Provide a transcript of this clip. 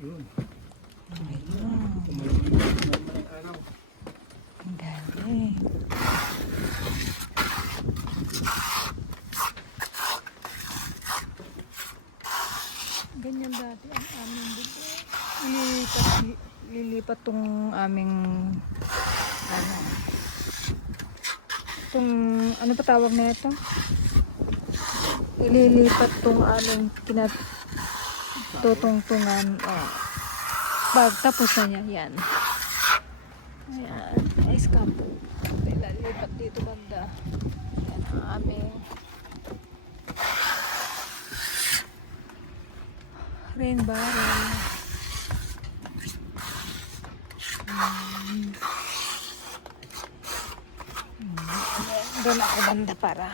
Yun. Ang galing. Ganyan dati ang aming buko. Lilipat tong aming ano. Itong ano pa tawag na ito? Ililipat tong aming tutungtungan. Pag tapos na niya, yan. Ayan, ice cup. Lilipat dito banda. Yan ang aming rain barrel. Doon ako banda para